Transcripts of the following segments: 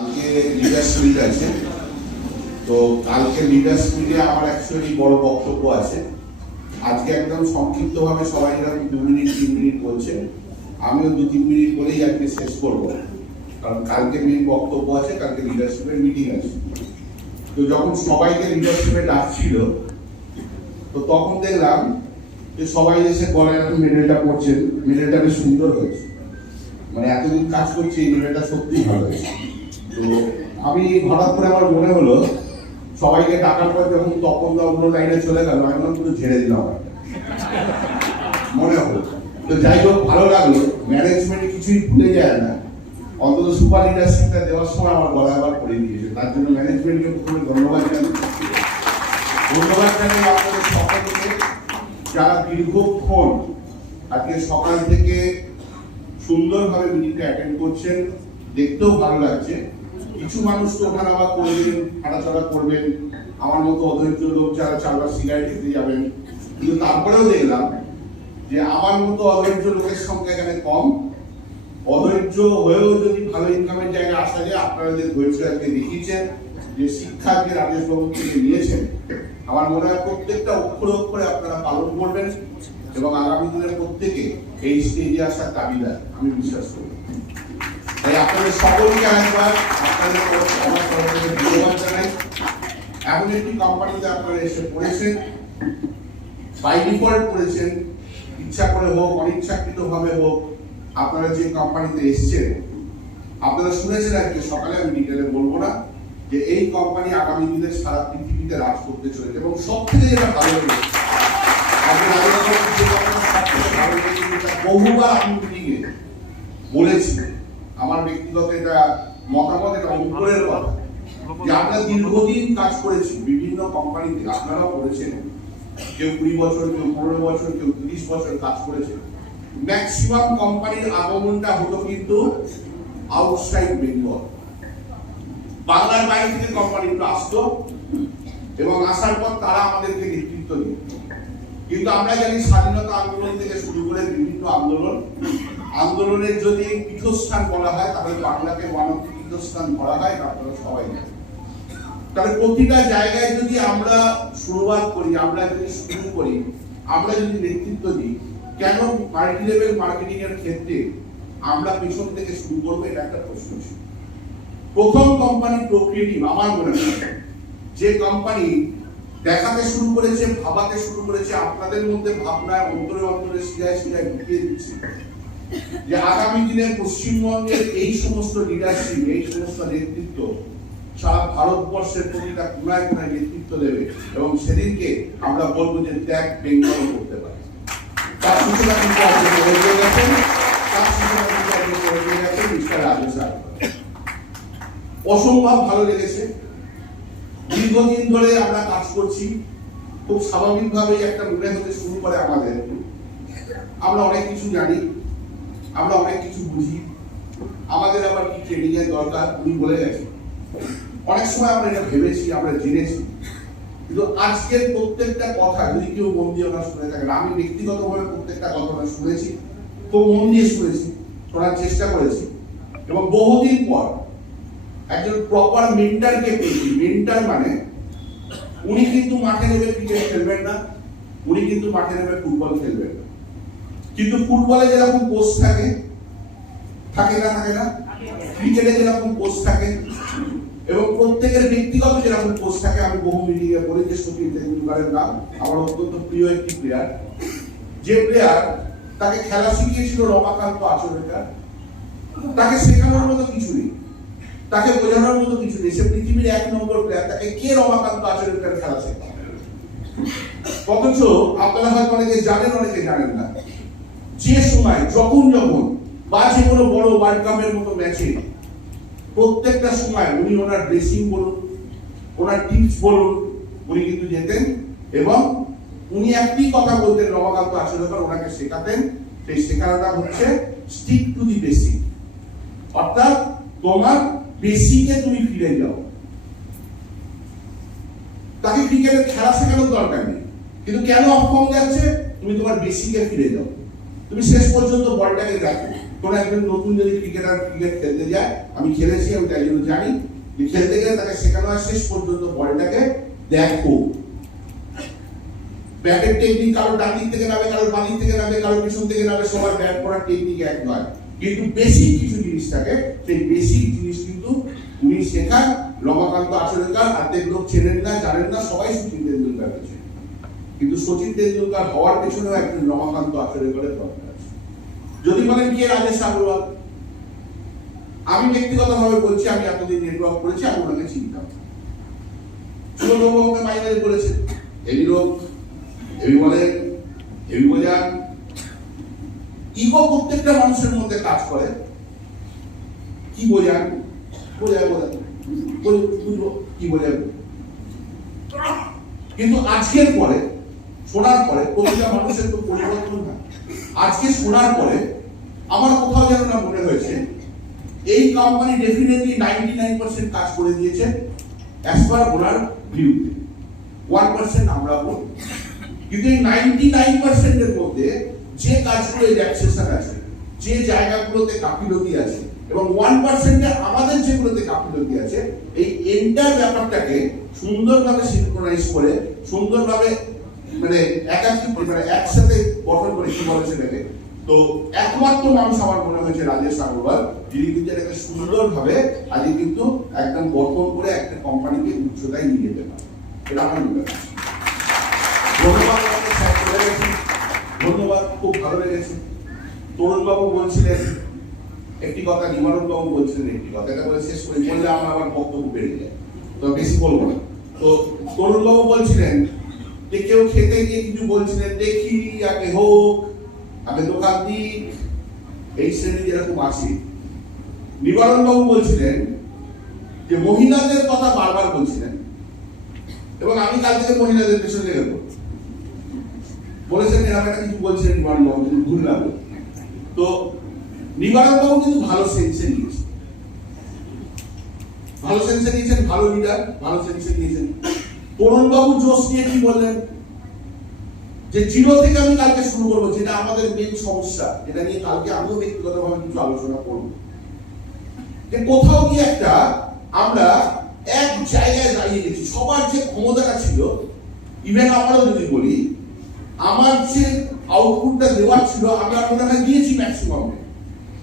কালকে leaders meet আছে। তো কালকে লিডার্স মিটে আমার অ্যাকচুয়ালি বড় বক্তব্য আছে। আজকে একদম সংক্ষিপ্তভাবে সবাই যেরকম দু মিনিট, তিন মিনিট বলছে। আমিও দু, তিন মিনিট বলেই আজকে শেষ করব। কারণ কালকে মেন বক্তব্য আছে, কালকে লিডারশিপের মিটিং আছে। তো যখন সবাইকে লিডারশিপে ডাকছিল, তো তখন দেখলাম যে সবাই এসে গলায় এরকম মেডেলটা পড়ছেন, মেডেলটা বেশ সুন্দর হয়েছে। মানে এতদিন কাজ করছি, এই মেডেলটা সত্যিই ভালো হয়েছে। তো আমি হঠাৎ করে আমার মনে হলো, সবাইকে ডাকার পর যখন তপন দা অন্য লাইনে চলে গেল, আমি মনে পুরো ঝেড়ে দিলাম মনে হলো। তো যাই হোক, ভালো লাগল। ম্যানেজমেন্ট কিছুই ভুলে যায় না। অন্তত সুপার লিডারশিপটা দেওয়ার সময় আমার গলা আবার করে দিয়েছে। তার জন্য ম্যানেজমেন্টকে প্রথমে ধন্যবাদ জানাই। ধন্যবাদ জানাই আপনাদের সকলকে যারা দীর্ঘক্ষণ আজকে সকাল থেকে সুন্দরভাবে মিটিংটা অ্যাটেন্ড করছেন। দেখতেও ভালো লাগছে। কিছু মানুষ তো ওখানে আবার করবেন, হাঁটাচলা করবেন। আমার মতো অধৈর্য লোক যারা চারবার সিগারেট খেতে যাবেন। কিন্তু তারপরেও দেখলাম যে আমার মতো অধৈর্য লোকের সংখ্যা এখানে কম। অধৈর্য হয়েও যদি ভালো ইনকামের জায়গায় আসা যায়, আপনারা যে ধৈর্য আজকে দেখিয়েছেন, যে শিক্ষা রাজেশ বাবু থেকে নিয়েছেন, আমার মনে হয় প্রত্যেকটা অক্ষরে অক্ষরে আপনারা পালন করবেন এবং আগামী দিনের প্রত্যেকে এই স্টেজে আসার দাবিদার, আমি বিশ্বাস করি। তাই আপনাদের সকলকে একবার আপনাদের আমার থেকে ধন্যবাদ জানাই। এমন একটি কোম্পানিতে আপনারা এসে পড়েছেন। বাই ডিফল্ট করেছেন। ইচ্ছা করে হোক অনিচ্ছাকৃত ভাবে হোক, আপনারা যে কোম্পানিতে এসেছেন, আপনারা শুনেছেন আজকে সকালে আমি ডিটেলে বলব না, যে এই কোম্পানি আগামী দিনে সারা পৃথিবীতে রাজ করতে চলেছে এবং সব থেকে যেটা ভালো বহুবার আমি বলেছি আমার ব্যক্তিগত এটা মতামত, এটা অন্তরের কথা। যে আমরা দীর্ঘদিন কাজ করেছি বিভিন্ন কোম্পানিতে, আপনারাও করেছেন। কেউ কুড়ি বছর, কেউ পনেরো বছর, কেউ তিরিশ বছর কাজ করেছে ম্যাক্সিমাম কোম্পানির আগমনটা হতো কিন্তু আউটসাইড বেঙ্গল বাংলার বাইরে থেকে কোম্পানিগুলো আসতো এবং আসার পর তারা আমাদেরকে নেতৃত্ব দিত কিন্তু আমরা জানি স্বাধীনতা আন্দোলন থেকে শুরু করে বিভিন্ন আন্দোলন আন্দোলনের যদি পীঠস্থান বলা হয়, তাহলে বাংলাকে মানব পীঠস্থান বলা হয় আপনারা সবাই তাহলে প্রতিটা জায়গায় যদি আমরা শুরুয়াত করি, আমরা যদি শুরু করি, আমরা যদি নেতৃত্ব দিই, কেন মাল্টি লেভেল মার্কেটিং এর ক্ষেত্রে আমরা পেছন থেকে শুরু করব, এটা একটা প্রশ্ন ছিল। প্রথম কোম্পানি প্রক্রিয়েটিভ আমার মনে হয়, যে কোম্পানি দেখাতে শুরু করেছে, ভাবাতে শুরু করেছে, আপনাদের মধ্যে ভাবনায় অন্তরে অন্তরে শিরায় শিরায় ঢুকিয়ে দিচ্ছে। যে আগামী দিনে পশ্চিমবঙ্গের এই সমস্ত লিডারশিপ এই সমস্ত নেতৃত্ব সারা ভারতবর্ষের প্রতিটা কোনায় কোনায় নেতৃত্ব দেবে এবং সেদিনকে আমরা বলব যে ত্যাগ বেঙ্গল করতে পারে। অসম্ভব ভালো লেগেছে। দীর্ঘদিন ধরে আমরা কাজ করছি। খুব স্বাভাবিকভাবেই একটা মনে হতে শুরু করে আমাদের। আমরা অনেক কিছু জানি। আমরা অনেক কিছু বুঝি। আমাদের আবার কি ট্রেনিং এর দরকার উনি বলে গেছেন অনেক সময় আমরা এটা ভেবেছি, আমরা জেনেছি। কিন্তু আজকের প্রত্যেকটা কথা, যদি কেউ মন দিয়ে ওনার শুনে থাকেন, আমি ব্যক্তিগতভাবে প্রত্যেকটা ওনার শুনেছি, খুব মন দিয়ে শুনেছি, শোনার চেষ্টা করেছি। এবং বহুদিন পর একজন প্রপার মেন্টারকে পেয়েছি মেন্টার মানে উনি কিন্তু মাঠে নেমে ক্রিকেট খেলবেন না, উনি কিন্তু মাঠে নেমে ফুটবল খেলবেন না। কিন্তু ফুটবলে যেরকম কোচ থাকে থাকে না থাকে না? ক্রিকেটে যেরকম কোচ থাকে, এবং প্রত্যেকের ব্যক্তিগত যেরকম কোচ থাকে, আমি বহু এ বলি যে সচিন তেন্ডুলকারের নাম, আমার অত্যন্ত প্রিয় একটি প্লেয়ার যে প্লেয়ার তাকে খেলা শিখিয়েছিল রমাকান্ত আচরেকার। তাকে শেখানোর মতো কিছু নেই, তাকে বোঝানোর মতো কিছু নেই, সে পৃথিবীর এক নম্বর প্লেয়ার তাকে কে রমাকান্ত আচরেকার খেলা শেখায় অথচ আপনারা হয়তো অনেকে জানেন অনেকে জানেন না যে সময়, যখন যখন বা যে কোনো বড় ওয়ার্ল্ড কাপের মতো ম্যাচে প্রত্যেকটা সময় উনি ওনার ড্রেসিং বলুন, ওনার টিপস বলুন, উনি কিন্তু যেতেন এবং উনি একটি কথা বলতেন, রমাকান্ত আচরেকর ওনাকে শেখাতেন, সেই শেখানোটা হচ্ছে স্টিক টু দি বেসিক অর্থাৎ তোমার বেসিকে তুমি ফিরে যাও। তাকে ক্রিকেটের খেলা শেখানোর দরকার নেই। কিন্তু কেন অফ যাচ্ছে? তুমি তোমার বেসিকে ফিরে যাও। তুমি শেষ পর্যন্ত বলটাকে রাখো কোন একজন নতুন যদি ক্রিকেটার ক্রিকেট খেলতে যায়, আমি খেলেছি, আমি তাই জন্য জানি, যে খেলতে গেলে তাকে শেখানো হয়, শেষ পর্যন্ত বলটাকে দেখো। ব্যাটের টেকনিক কারও ডান দিক থেকে নামে, কারও বাঁ দিক থেকে নামে, কারও পিছন থেকে নামে, সবার ব্যাট করার টেকনিক এক নয়। কিন্তু বেসিক কিছু জিনিস থাকে, সেই বেসিক জিনিস কিন্তু উনি শেখান। রমাকান্ত আচরেকার অর্ধেক লোক চেনেন না, জানেন না, সবাই সচিন তেন্ডুলকার কিন্তু সচিন তেন্ডুলকার হওয়ার পেছনেও একজন রমাকান্ত আচরেকারের দরকার যদি বলেন কে রাজেশ আগরওয়াল? আমি ব্যক্তিগতভাবে বলছি, আমি এতদিন নেটওয়ার্ক করেছি, আমি ওনাকে চিনতাম। বলেন হেভি বোঝান ইগো প্রত্যেকটা মানুষের মধ্যে কাজ করে। কি বোঝান বোঝায় বুঝব, কি বোঝায়? কিন্তু আজকের পরে শোনার পরে প্রতিটা মানুষের তো পরিবর্তন হয়। আজকে শোনার পরে আমার কোথাও যেন না মনে হয়েছে, এই company definitely ninety nine percent কাজ করে দিয়েছে অ্যাজ পার ওনার ভিউতে ওয়ান পার্সেন্ট আমরা বলি কিন্তু এই নাইনটি নাইন পার্সেন্টের মধ্যে যে কাজগুলো রিল্যাক্সেশন আছে, যে জায়গাগুলোতে গাফিলতি আছে, এবং ওয়ান পার্সেন্টে আমাদের যেগুলোতে গাফিলতি আছে, এই এন্টার ব্যাপারটাকে সুন্দরভাবে সিনক্রোনাইজ করে, সুন্দরভাবে মানে একাকি মানে একসাথে গঠন করে কি বলে সেটাকে তো একমাত্র মানুষ আমার মনে হয়েছে রাজেশ আগরওয়াল যিনি কিন্তু এটাকে সুন্দরভাবে আজকে কিন্তু একদম গঠন করে একটা কোম্পানিকে উচ্চতায় নিয়ে যেতে পারে। এটা আমার মনে হয় ধন্যবাদ খুব ভালো লেগেছে। তরুণবাবু বলছিলেন, একটি কথা নিবারণ বাবু বলছিলেন একটি কথা। এটা বলে শেষ করে, বললে আমার আবার বক্তব্য বেড়ে যায়। তো বেশি বলব না। তো তরুণবাবু বলছিলেন যে কেউ খেতে গিয়ে কিছু বলছিলেন, দেখি, আগে হোক, আগে দোকান দিক এই শ্রেণি যেরকম আছে নিবারণ বাবু বলছিলেন যে মহিলাদের কথা বারবার বলছিলেন এবং আমি কাল থেকে মহিলাদের পেছনে পড়ব। বলেছেন এরকম একটা কিছু বলছিলেন নিবারণ বাবু কিন্তু ভুল বলে। তো নিবারণ বাবু কিন্তু ভালো সেন্সে নিয়েছে ভালো সেন্সে নিয়েছেন, ভালো লিডার ভালো সেন্সে নিয়েছেন তরুণ বাবু জোশ নিয়ে কি বললেন? যে জিরো থেকে আমি কালকে শুরু করব, যেটা আমাদের মেন সমস্যা। যেটা নিয়ে কালকে আমিও ব্যক্তিগতভাবে কিছু আলোচনা করব। যে কোথাও গিয়ে একটা আমরা এক জায়গায় দাঁড়িয়ে গেছি। সবার যে ক্ষমতাটা ছিল ইভেন আমারও যদি বলি, আমার যে আউটপুটটা দেওয়ার ছিল মনে হয় দিয়েছি ম্যাক্সিমাম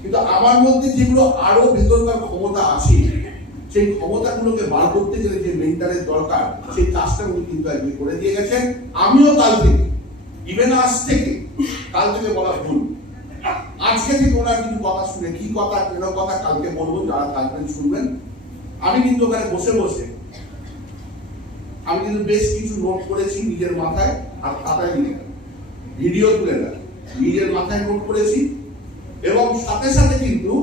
কিন্তু আমার মধ্যে যেগুলো আরও ভেতরকার ক্ষমতা আছে সেই ক্ষমতাগুলোকে বার করতে গেলে যে মেন্টারের দরকার, সেই কাজটা উনি কিন্তু আজকে করে দিয়ে গেছেন। আমিও কাল থেকে ইভেন আজ থেকে, কাল থেকে বলা ভুল। আজকে থেকে ওনার কিছু কথা শুনে, কি কথা, কেন কথা কালকে বলব, যারা থাকবেন, শুনবেন। আমি কিন্তু ওখানে বসে বসে, আমি কিন্তু বেশ কিছু নোট করেছি নিজের মাথায় আর খাতায় নিয়ে। ভিডিও তুলে রাখি নিজের মাথায় নোট করেছি এবং সাথে সাথে কিন্তু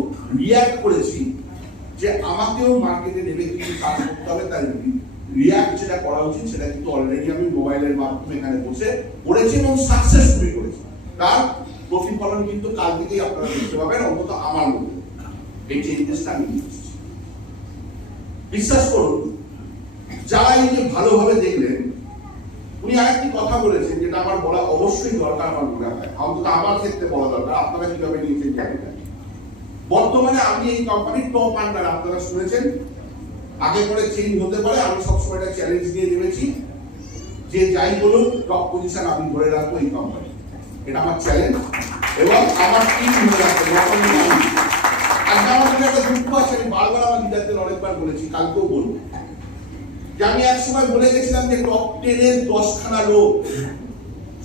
রিয়াক্ট করেছি। যে আমাকেও মার্কেটে নেমে কিছু কাজ করতে হবে, তাই রিয়াক্ট যেটা করা উচিত সেটা কিন্তু অলরেডি আমি মোবাইলের মাধ্যমে এখানে বসে করেছি এবং সাকসেসফুলি করেছি। তার প্রতিফলন কিন্তু কাল থেকেই আপনারা দেখতে পাবেন, অন্তত আমার মধ্যে এই চেঞ্জেসটা আমি বিশ্বাস করুন, যারা এই যে ভালোভাবে দেখলেন, উনি আরেকটি কথা বলেছেন যেটা আমার বলা অবশ্যই দরকার আমার মনে হয়। অন্তত আমার ক্ষেত্রে বলা দরকার। আপনারা কীভাবে নিয়েছেন জানি না। বর্তমানে আমি এই কোম্পানির টপ আন্ডার আপনারা শুনেছেন। আগে পরে চেঞ্জ হতে পারে, আমি সবসময় একটা চ্যালেঞ্জ দিয়ে নেমেছি। যে যাই বলুন টপ পজিশন আমি ধরে রাখব এই কোম্পানি এটা আমার চ্যালেঞ্জ এবং আমার টিম ধরে রাখব আজকে আমার মনে একটা দুঃখ আছে, আমি বারবার আমার লিডারদের অনেকবার বলেছি, কালকেও বলব। যে আমি এক সময় বলে গেছিলাম যে টপ টেনের দশখানা লোক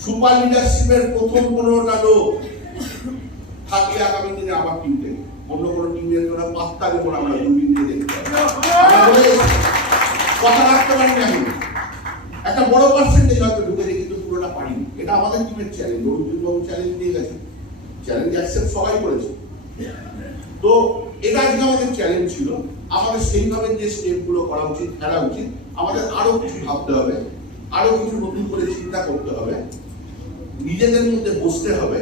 সুপার লিডারশিপের প্রথম পনেরোটা লোক, থাকলে আগামী দিনে আমার টিম থেকে অন্য কোনো টিমের জন্য পাত্তা দেবো না আমরা দুদিন দিয়ে দেখতে কথা রাখতে পারিনি আমি একটা বড় পার্সেন্টেজ হয়তো ঢুকেছে কিন্তু পুরোটা পারিনি। এটা আমাদের টিমের চ্যালেঞ্জ অর্জুন চ্যালেঞ্জ দিয়ে গেছে। চ্যালেঞ্জ অ্যাকসেপ্ট সবাই করেছে। তো এটা আজকে আমাদের চ্যালেঞ্জ ছিল। আমাদের সেইভাবে যে স্টেপগুলো করা উচিত ফেলা উচিত, আমাদের আরও কিছু ভাবতে হবে, আরও কিছু নতুন করে চিন্তা করতে হবে। নিজেদের মধ্যে বসতে হবে।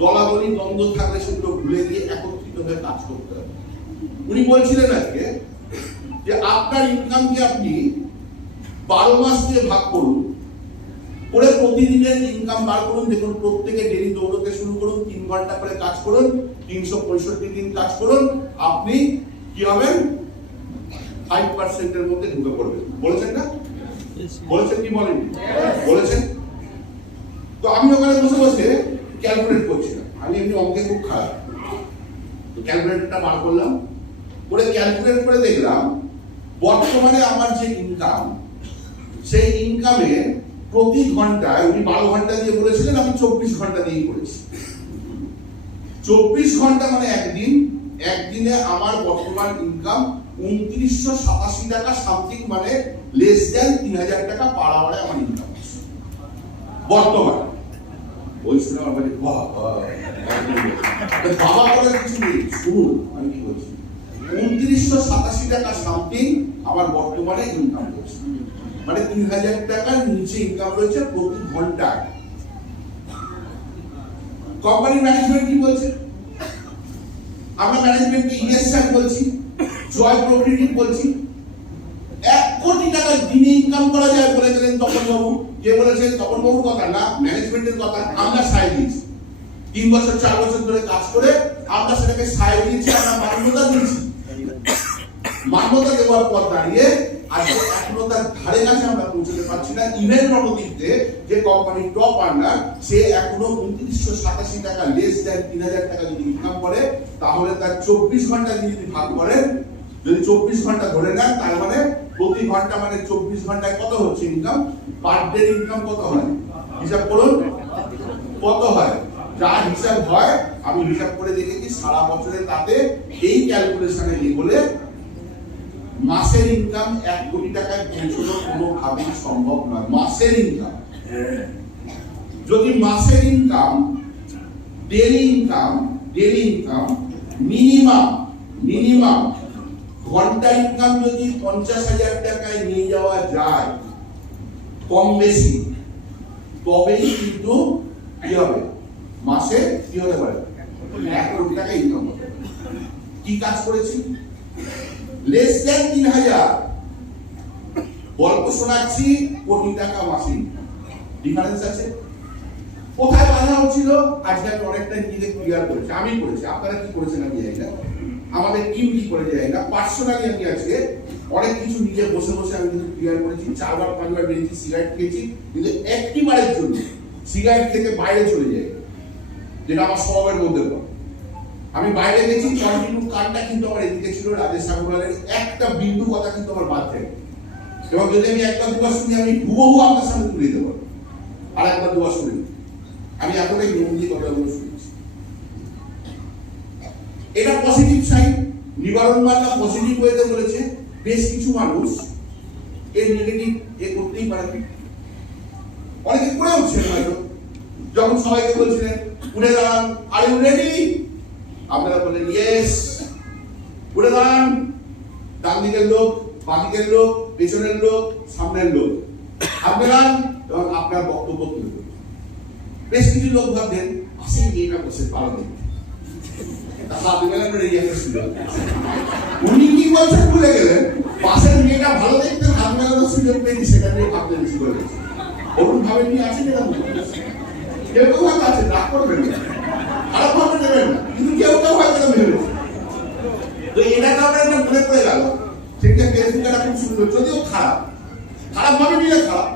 দলাদলি দ্বন্দ্ব থাকলে সেগুলো ভুলে গিয়ে একত্রিত হয়ে কাজ করতে হবে। উনি বলছিলেন আজকে যে আপনার ইনকামকে আপনি বারো মাস দিয়ে ভাগ করুন, করে প্রতিদিনের ইনকাম বার করুন। দেখুন, প্রত্যেকে ডেলি দৌড়তে শুরু করুন, তিন ঘণ্টা করে কাজ করুন, তিনশো পঁয়ষট্টি দিন কাজ করুন, আপনি কি হবেন? ফাইভ পার্সেন্টের মধ্যে ঢুকে পড়বেন। বলেছেন না? বলেছেন কি বলেন বলেছেন? তো আমি ওখানে বসে বসে ক্যালকুলেট করছিলাম আমি এমনি অঙ্কে খুব খারাপ। তো ক্যালকুলেটরটা বার করলাম। করে ক্যালকুলেট করে দেখলাম, বর্তমানে আমার যে ইনকাম সেই ইনকামে প্রতি ঘন্টায়, উনি বারো ঘণ্টা দিয়ে বলেছিলেন, আমি চব্বিশ ঘণ্টা দিয়েই করেছি। চব্বিশ ঘণ্টা মানে একদিন। একদিনে আমার বর্তমান ইনকাম উনত্রিশশো সাতাশি টাকা সামথিং মানে লেস দেন তিন হাজার টাকা আওয়ারে আমার ইনকাম বর্তমান। ওই শুনে আমার তো বাবা বলার কিছু নেই। শুনুন, আমি কি বলছি? উনত্রিশশো সাতাশি টাকা সামথিং আমার বর্তমানে ইনকাম করছে। মানে তিন হাজার টাকার নিচে ইনকাম রয়েছে প্রতি ঘন্টায় কোম্পানি ম্যানেজমেন্ট কি বলছে? আমরা ম্যানেজমেন্টকে ইয়েস স্যার বলছি। জয় প্রোগ্রেটিভ বলছি। এক কোটি টাকা দিনে ইনকাম করা যায় বলে গেলেন তপন বাবু কে বলেছেন তপন বাবুর কথা না ম্যানেজমেন্টের কথা আমরা সায় দিয়েছি। তিন বছর, চার বছর ধরে কাজ করে আমরা সেটাকে সায় দিয়েছি, আমরা মান্যতা দিয়েছি। মান্যতা দেওয়ার পর দাঁড়িয়ে আজকে এখনও তার ধারে কাছে আমরা পৌঁছতে পারছি না। ইভেন যে কোম্পানির টপ আর্নার সে এখনও উনত্রিশশো সাতাশি টাকা লেস দেন তিন হাজার টাকা যদি ইনকাম করে, তাহলে তার চব্বিশ ঘণ্টা যদি ভাগ করেন, যদি চব্বিশ ঘণ্টা ধরে নেন, তার মানে প্রতি ঘণ্টা মানে চব্বিশ ঘন্টায় কত হচ্ছে ইনকাম পার ডে ইনকাম কত হয়? হিসাব করুন। কত হয়? যা হিসাব হয়, আমি হিসাব করে দেখেছি, সারা বছরে তাতে এই ক্যালকুলেশনে বলে মাসের ইনকাম এক কোটি টাকায় পৌঁছানো কোনোভাবেই সম্ভব নয়। মাসের ইনকাম যদি মাসের income daily income daily income minimum minimum ঘণ্টা ইনকাম যদি পঞ্চাশ হাজার টাকায় নিয়ে যাওয়া যায়, কম বেশি, তবেই কিন্তু কি হবে? মাসে কি হতে পারে? এক কোটি টাকা ইনকাম হবে। কি কাজ করেছি? লেস দেন তিন হাজার। গল্প শোনাচ্ছি, কোটি টাকা মাসে ডিফারেন্স আছে? কোথায় বাধা হচ্ছিল আজকে আমি অনেকটা নিজে ক্লিয়ার করেছি। আমি করেছি। আপনারা কি করেছেন আমি জানি আমাদের কি করে যায় না পার্সোনালি আমি আজকে অনেক কিছু নিজে বসে বসে আমি কিন্তু ক্লিয়ার করেছি, চারবার, পাঁচবার বেরিয়েছি সিগারেট খেয়েছি, কিন্তু একটি বারের জন্য সিগারেট থেকে বাইরে চলে যাই, যেটা আমার স্বভাবের মধ্যে পড়ে। আমি বাইরে গেছি কন্টিনিউ কানটা কিন্তু আমার এদিকে ছিল, রাজেশ সাগরালের একটা বিন্দু কথা কিন্তু আমার বাদ থাকে এবং যদি আমি একটা দুবার শুনি, আমি হুবহু আপনার সামনে তুলে পারব। আর একবার দুবার শুনি আমি এতটাই দিয়ে কথাগুলো শুনেছি এটা পজিটিভ সাইড নিবারণ বাংলা পজিটিভ ওয়েতে বলেছে, বেশ কিছু মানুষ এর নেগেটিভ এ করতেই পারে অনেকে করে উঠছেন হয়তো। যখন সবাইকে বলছিলেন উঠে দাঁড়ান। আর ইউ রেডি আপনারা বললেন ইয়েস উঠে দাঁড়ান। ডান দিকের লোক, বাঁ দিকের লোক, পেছনের লোক, সামনের লোক। আপনারা এবং আপনার বক্তব্য তুলে। বেশ কিছু লোক ভাবছেন, আসেন মেয়েটা বসে, পালন উনি কি বলছেন ভুলে গেলেন? পাশের মেয়েটা ভালো দেখতেন হাত মেলানোর নিয়ে গেছে। অরুণ নিয়ে আছেন এটা মনে হচ্ছে। কেউ কেউ হয়তো আছেন রাগ করবেন না। খারাপ ভাবে তো এটা আমরা একটা মনে পড়ে খুব সুন্দর, যদিও খারাপ। খারাপ ভাবে নিলে খারাপ।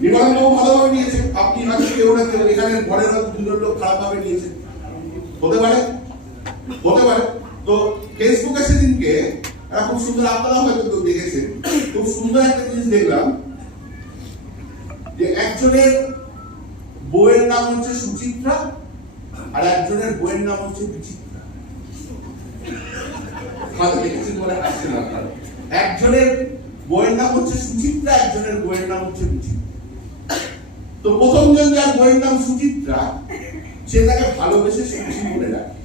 নিবারণ বাবু ভালোভাবে নিয়েছে। আপনি হয়তো কেউ না ঘরের হয়তো দুজন লোক খারাপ ভাবে নিয়েছে। হতে পারে। হতে পারে। তো ফেসবুকে সেদিনকে একটা খুব সুন্দর আপনারা হয়তো কেউ দেখেছেন খুব সুন্দর একটা জিনিস দেখলাম যে একজনের বইয়ের নাম হচ্ছে সুচিত্রা আর একজনের বইয়ের নাম হচ্ছে বিচিত্রা। দেখেছেন বলে হাসছেন আপনারা। একজনের বইয়ের নাম হচ্ছে সুচিত্রা, একজনের বইয়ের নাম হচ্ছে বিচিত্রা। তো প্রথম জন যার বইয়ের নাম সুচিত্রা, সে তাকে ভালোবেসে সুখী মনে রাখে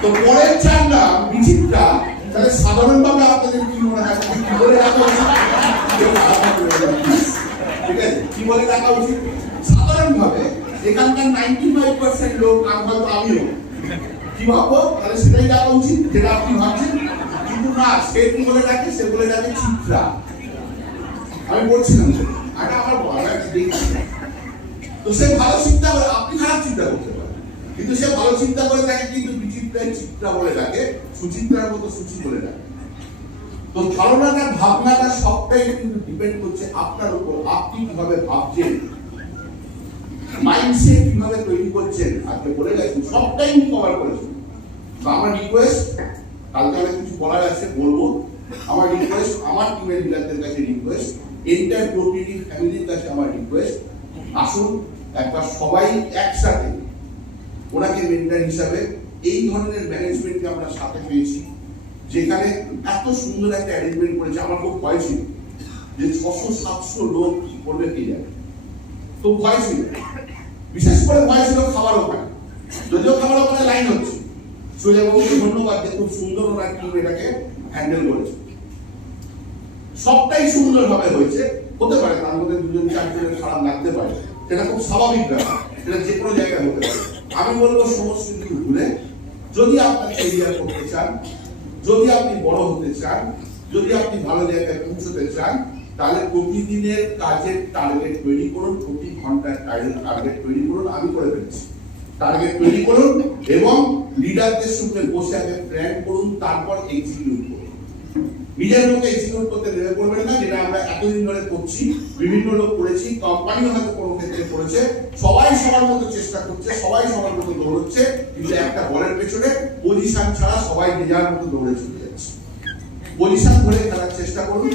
তো পরের চার নাম বিচিত্রা, তাহলে সাধারণভাবে আপনাদের কি মনে হয়? কি বলে রাখা উচিত। না। ঠিক আছে? কি বলে রাখা উচিত? সাধারণভাবে এখানকার নাইনটি ফাইভ পার্সেন্ট লোক আর হয়তো আমিও। কি ভাববো? তাহলে সেটাই রাখা উচিত, যেটা আপনি ভাবছেন। কিন্তু না, সে কি বলে ডাকে সে বলে ডাকে চিত্রা। আমি বলছিলাম আমার বলা দেখছি তো সে ভালো চিন্তা করে আপনি খারাপ চিন্তা করতে পারেন কিন্তু সে ভালো চিন্তা করে তাকে কিন্তু বিচিত্রায় চিত্রা বলে ডাকে, সুচিত্রার মতো সুচি বলে ডাকে। তো ধারণাটা ভাবনাটা সবটাই কিন্তু ডিপেন্ড করছে আপনার উপর। আপনি কীভাবে ভাবছেন? মাইন্ডসেট কীভাবে তৈরি করছেন? আজকে বলে গেছেন সবটাই কভার করেছেন তো আমার রিকোয়েস্ট কালকে অনেক কিছু বলার আছে, বলব। আমার রিকোয়েস্ট আমার টিমের লিডারদের কাছে রিকোয়েস্ট এন্টার প্রোটিটি ফ্যামিলির কাছে আমার রিকোয়েস্ট আসুন, একবার সবাই একসাথে ওনাকে মেন্টার হিসাবে এই ধরনের ম্যানেজমেন্টকে আমরা সাথে পেয়েছি, যেখানে এত সুন্দর একটা অ্যারেঞ্জমেন্ট করেছে। আমার খুব ভয় ছিল যে ছশো, সাতশো লোক কি করবে কে জানে। তো ভয় ছিল। বিশেষ করে ভয় ছিল খাবার ওখানে। যদিও খাবার ওখানে লাইন হচ্ছে। সোজাবাবুকে ধন্যবাদ যে খুব সুন্দর ওনার টিম এটাকে হ্যান্ডেল করেছে। সবটাই সুন্দরভাবে হয়েছে। হতে পারে তার মধ্যে দুজন, চারজনের খারাপ লাগতে পারে। সেটা খুব স্বাভাবিক ব্যাপার। সেটা যে কোনো জায়গায় হতে পারে। আমি বলব সমস্ত কিছু ভুলে যদি আপনার এরিয়া করতে চান, যদি আপনি বড় হতে চান, যদি আপনি ভালো জায়গায় পৌঁছতে চান, তাহলে প্রতিদিনের কাজের টার্গেট তৈরি করুন, প্রতি ঘণ্টার টার্গেট তৈরি করুন, আমি করে ফেলেছি। টার্গেট তৈরি করুন এবং লিডারদের সঙ্গে বসে আগে প্ল্যান করুন, তারপর এক্সিকিউট করুন। নিজের মতো এক্সিকিউট করতে নেমে পড়বেন না, যেটা আমরা এতদিন ধরে করছি, বিভিন্ন লোক করেছি কোম্পানিও হয়তো কোনো ক্ষেত্রে করেছে, সবাই সবার মতো চেষ্টা করছে, সবাই সবার মতো দৌড়চ্ছে, কিন্তু একটা বলের পেছনে পজিশন ছাড়া সবাই যে মতো দৌড়ে চলে যাচ্ছে। পজিশন ধরে খেলার চেষ্টা করুন।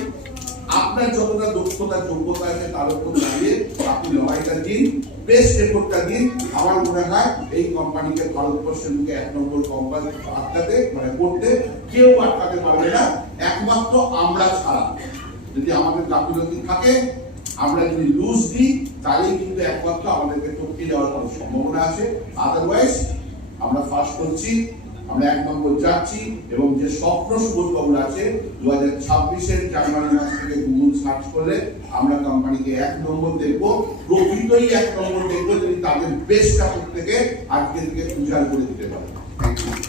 আপনার যতটা দক্ষতা, যোগ্যতা আছে তার উপর দাঁড়িয়ে আপনি লড়াইটা দিন বেস্ট এফোর্টটা দিন। আমার মনে হয় এই কোম্পানিকে ভারতবর্ষের মুখে এক নম্বর কোম্পানি আটকাতে মানে করতে কেউ আটকাতে পারবে না। একমাত্র আমরা ছাড়া। যদি আমাদের গাফিলতি থাকে, আমরা যদি লুজ দিই, তাহলেই কিন্তু একমাত্র আমাদেরকে টপকে যাওয়ার কোনো সম্ভাবনা আছে। আদারওয়াইজ আমরা ফার্স্ট করছি আমরা এক নম্বর যাচ্ছি, এবং যে স্বপ্ন সুবোধবাবুর আছে দু হাজার ছাব্বিশের জানুয়ারি মাস থেকে গুগল সার্চ করলে আমরা কোম্পানিকে এক নম্বর দেখব, প্রকৃতই এক নম্বর দেখব, যদি তাদের বেস্ট থেকে আজকে থেকে উজাড় করে দিতে পারে। Thank you